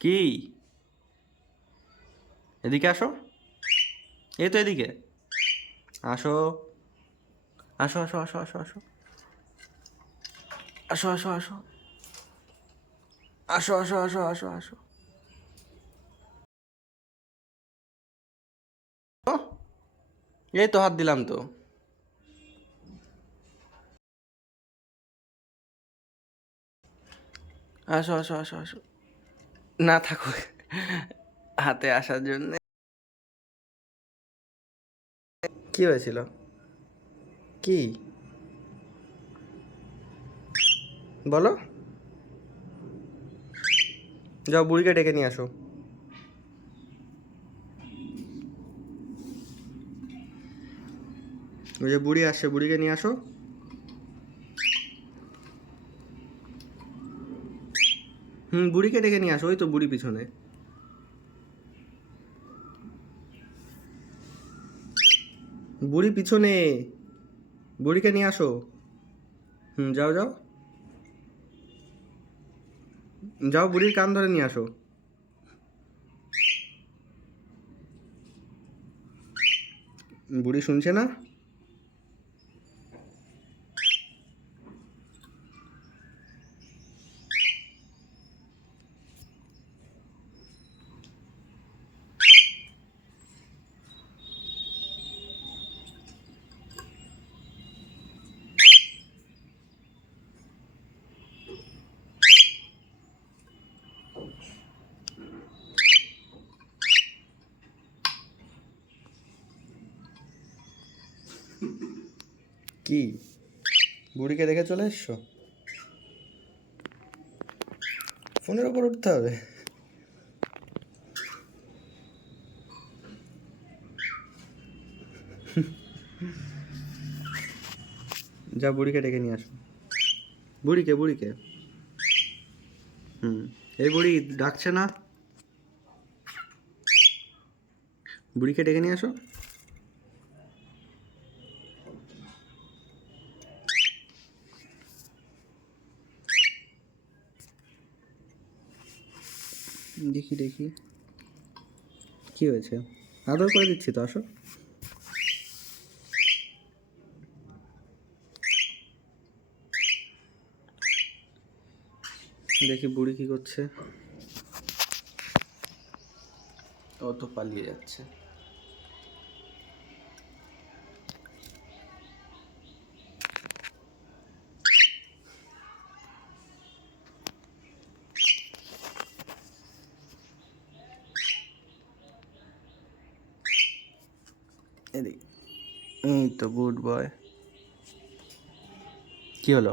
কি? এদিকে আসো। এই তো এদিকে। আসো। আসো আসো আসো আসো আসো। আসো আসো আসো। আসো আসো আসো আসো আসো। এই তো হাত দিলাম তো। আসো আসো আসো আসো। না থাকুক হাতে আসার জন্য। কি হয়েছিল? কি? বলো। যাও বুড়িকে ডেকে নিয়ে আসো। ওই যে বুড়ি আসছে, বুড়িকে নিয়ে আসো। হুম, বুড়িকে ডেকে নিয়ে আসো, ওই তো বুড়ি পিছনে। বুড়ি পিছনে, বুড়িকে নিয়ে আসো। হুম, যাও যাও। যাও, বুড়ির কান ধরে নিয়ে আসো। বুড়ি শুনছে না? কি? বুড়িকে রেখে চলে এসছো? ফোনের ওপর উঠতে হবে। যা বুড়িকে ডেকে নিয়ে আসো। বুড়িকে বুড়িকে। হুম, এই বুড়ি ডাকছে না? বুড়িকে ডেকে নিয়ে আসো। দেখি দেখি। কি হয়েছে? আদর করে দিচ্ছি তো, আসো। দেখি বুড়ি কি করছে। ও তো পালিয়ে যাচ্ছে। এদিকে এই তো গুড বয় কি হলো?